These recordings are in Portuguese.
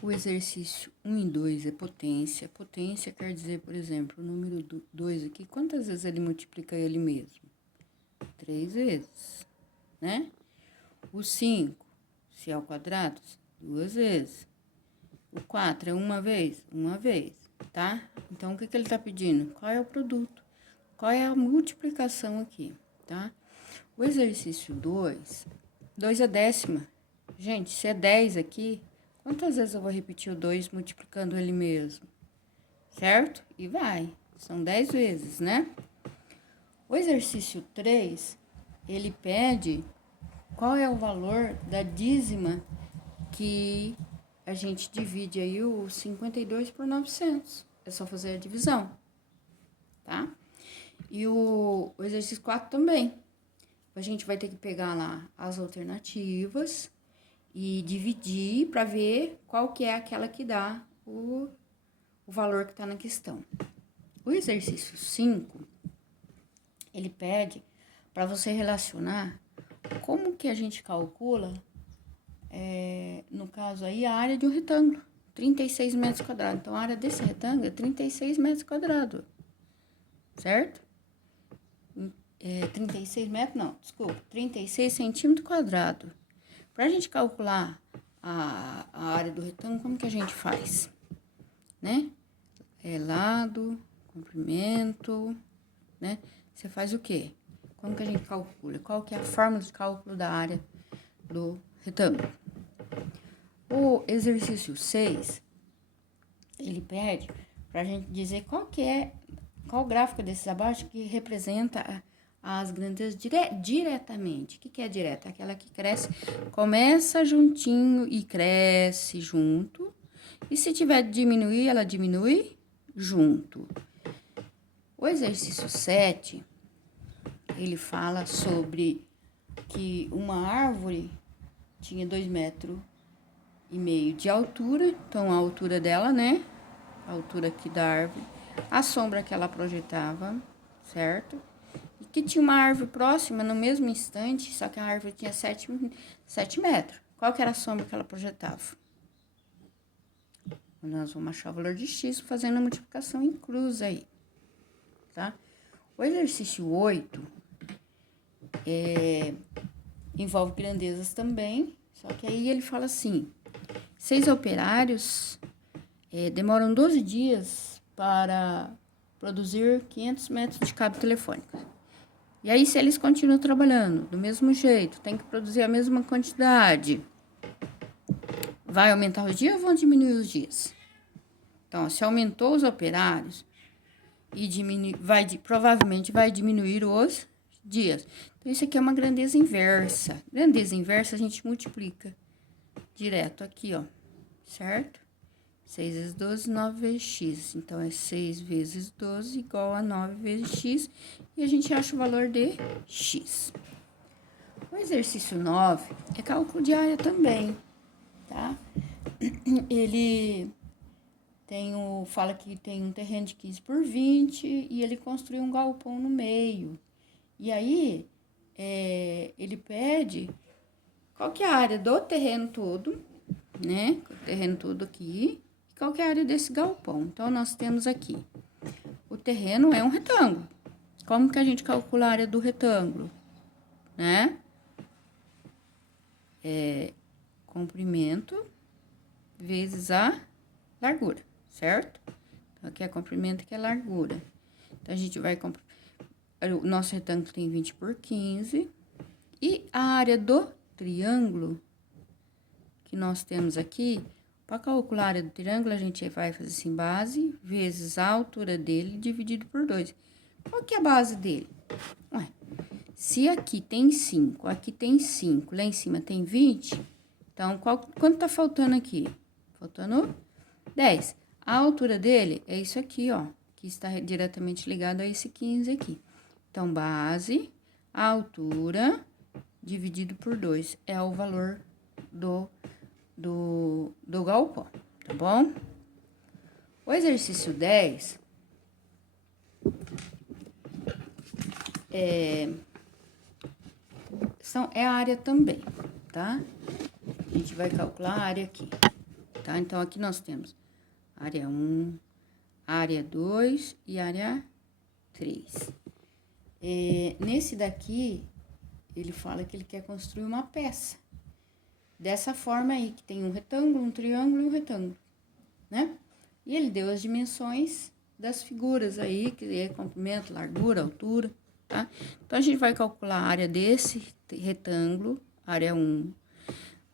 O exercício 1 e 2 é potência. Potência quer dizer, por exemplo, o número 2 aqui, quantas vezes ele multiplica ele mesmo? 3 vezes, né? O 5, se é ao quadrado, 2 vezes. O 4 é uma vez? Uma vez, tá? Então, o que ele tá pedindo? Qual é o produto? Qual é a multiplicação aqui, tá? O exercício 2, 2 é décima. Gente, se é 10 aqui, quantas vezes eu vou repetir o 2 multiplicando ele mesmo? Certo? E vai. São 10 vezes, né? O exercício 3, ele pede qual é o valor da dízima que a gente divide aí o 52 por 900. É só fazer a divisão, tá? E o exercício 4 também. A gente vai ter que pegar lá as alternativas e dividir para ver qual que é aquela que dá o valor que está na questão. O exercício 5, ele pede para você relacionar como que a gente calcula, no caso aí, a área de um retângulo, 36 metros quadrados. Então, a área desse retângulo é 36 metros quadrados, certo? 36 metros, não, desculpa, 36 centímetros quadrados. Para a gente calcular a área do retângulo, como que a gente faz? Né? Lado, comprimento, né? Você faz o quê? Como que a gente calcula? Qual que é a fórmula de cálculo da área do retângulo? O exercício 6, ele pede para a gente dizer qual gráfico desses abaixo que representa as grandezas diretamente. O que é direta? Aquela que cresce, começa juntinho e cresce junto. E se tiver de diminuir, ela diminui junto. O exercício 7, ele fala sobre que uma árvore tinha 2,5 metros de altura. Então, a altura dela, né? A altura aqui da árvore. A sombra que ela projetava, certo? E que tinha uma árvore próxima no mesmo instante, só que a árvore tinha 7 metros. Qual que era a sombra que ela projetava? Nós vamos achar o valor de x fazendo a multiplicação em cruz aí, tá? O exercício 8 envolve grandezas também, só que aí ele fala assim, 6 operários demoram 12 dias para produzir 500 metros de cabo telefônico. E aí, se eles continuam trabalhando do mesmo jeito, tem que produzir a mesma quantidade, vai aumentar os dias ou vão diminuir os dias? Então, se aumentou os operários, provavelmente vai diminuir os dias. Então, isso aqui é uma grandeza inversa. Grandeza inversa a gente multiplica direto aqui, ó, certo? 6 vezes 12, 9 vezes x. Então, é 6 vezes 12 igual a 9 vezes x. E a gente acha o valor de x. O exercício 9 é cálculo de área também, tá? Ele fala que tem um terreno de 15 por 20 e ele construiu um galpão no meio. E aí, ele pede qual que é a área do terreno todo, né? O terreno todo aqui. E qual que é a área desse galpão? Então, nós temos aqui, o terreno é um retângulo. Como que a gente calcula a área do retângulo? Né? Comprimento vezes a largura, certo? Então, aqui é comprimento, aqui é largura. Então, a gente vai... O nosso retângulo tem 20 por 15. E a área do triângulo que nós temos aqui, para calcular a área do triângulo, a gente vai fazer assim, base vezes a altura dele dividido por 2. Qual que é a base dele? Ué, se aqui tem 5, aqui tem 5, lá em cima tem 20, então, quanto tá faltando aqui? Faltando 10. A altura dele é isso aqui, ó, que está diretamente ligado a esse 15 aqui. Então, base, a altura, dividido por 2, é o valor do galpão, tá bom? O exercício 10 é a área também, tá? A gente vai calcular a área aqui, tá? Então, aqui nós temos área 1, área 2 e área 3. Nesse daqui, ele fala que ele quer construir uma peça. Dessa forma aí, que tem um retângulo, um triângulo e um retângulo, né? E ele deu as dimensões das figuras aí, que é comprimento, largura, altura, tá? Então, a gente vai calcular a área desse retângulo, área 1,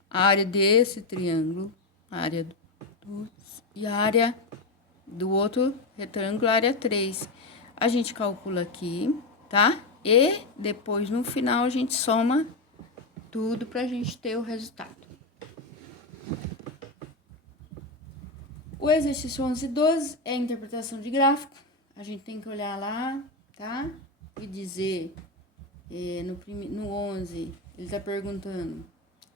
a área desse triângulo, área 2, e a área do outro retângulo, área 3. A gente calcula aqui, tá? E depois, no final, a gente soma tudo pra gente ter o resultado. O exercício 11 e 12 é a interpretação de gráfico. A gente tem que olhar lá, tá? E dizer, no 11, ele tá perguntando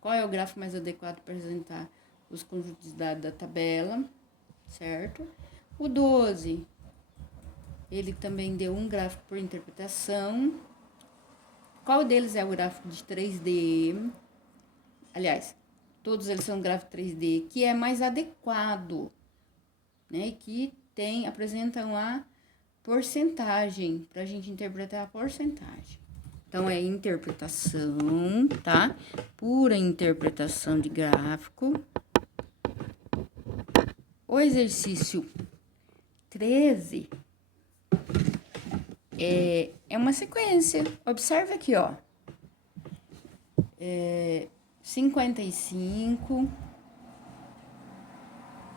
qual é o gráfico mais adequado para apresentar os conjuntos de dados da tabela, certo? O 12, ele também deu um gráfico por interpretação. Qual deles é o gráfico de 3D? Aliás, todos eles são gráfico 3D, que é mais adequado, né? E que apresentam a porcentagem, para a gente interpretar a porcentagem. Então, é interpretação, tá? Pura interpretação de gráfico. O exercício 13 é uma sequência. Observe aqui, ó. 55,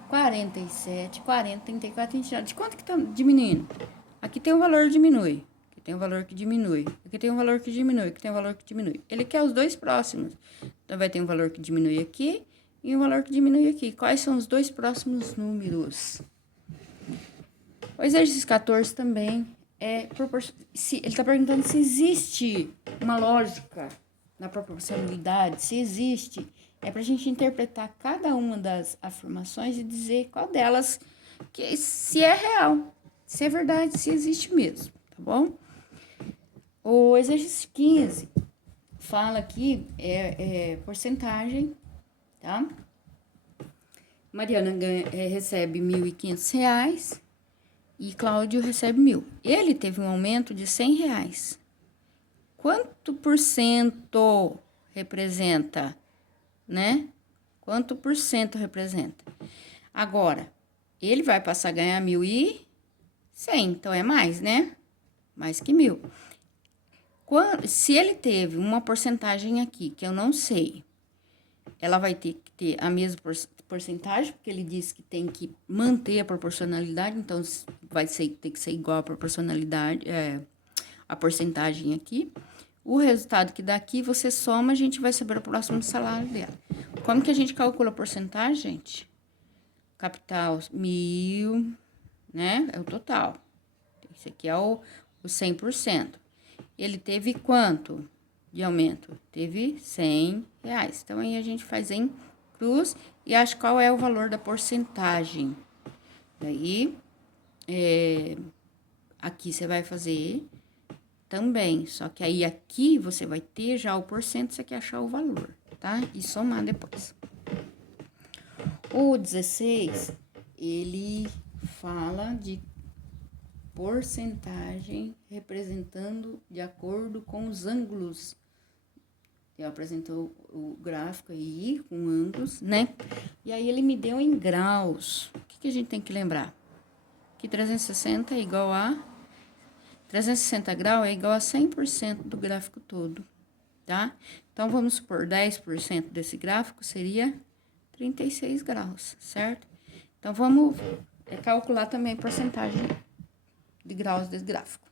47, 40, 34, 39. De quanto que tá diminuindo? Aqui tem um valor que diminui. Aqui tem um valor que diminui. Aqui tem um valor que diminui. Aqui tem um valor que diminui. Ele quer os dois próximos. Então, vai ter um valor que diminui aqui e um valor que diminui aqui. Quais são os dois próximos números? O exercício 14 também é proporcional. Ele está perguntando se existe uma lógica na proporcionalidade. Se existe, é para a gente interpretar cada uma das afirmações e dizer qual delas, se é real, se é verdade, se existe mesmo, tá bom? O exercício 15 fala aqui, porcentagem, tá? Mariana recebe R$1.500 e Cláudio recebe 1.000. Ele teve um aumento de R$100. Quanto por cento representa, né? Quanto por cento representa? Agora, ele vai passar a ganhar 1.100, então é mais, né? Mais que 1.000. Se ele teve uma porcentagem aqui, que eu não sei, ela vai ter que ter a mesma porcentagem, porque ele disse que tem que manter a proporcionalidade, então vai ter que ser igual a proporcionalidade, a porcentagem aqui. O resultado que dá aqui, você soma, a gente vai saber o próximo salário dela. Como que a gente calcula a porcentagem, gente? Capital 1.000, né? É o total. Esse aqui é o 100%. Ele teve quanto de aumento? Teve R$100. Então, aí a gente faz em cruz e acha qual é o valor da porcentagem. Daí, aqui você vai fazer também, só que aí aqui você vai ter já o porcento, você quer achar o valor, tá? E somar depois. O 16, ele fala de porcentagem representando de acordo com os ângulos. Ele apresentou o gráfico aí com ângulos, né? E aí ele me deu em graus. O que a gente tem que lembrar? Que 360 é igual a 360 graus é igual a 100% do gráfico todo, tá? Então, vamos supor, 10% desse gráfico seria 36 graus, certo? Então, vamos calcular também a porcentagem de graus desse gráfico.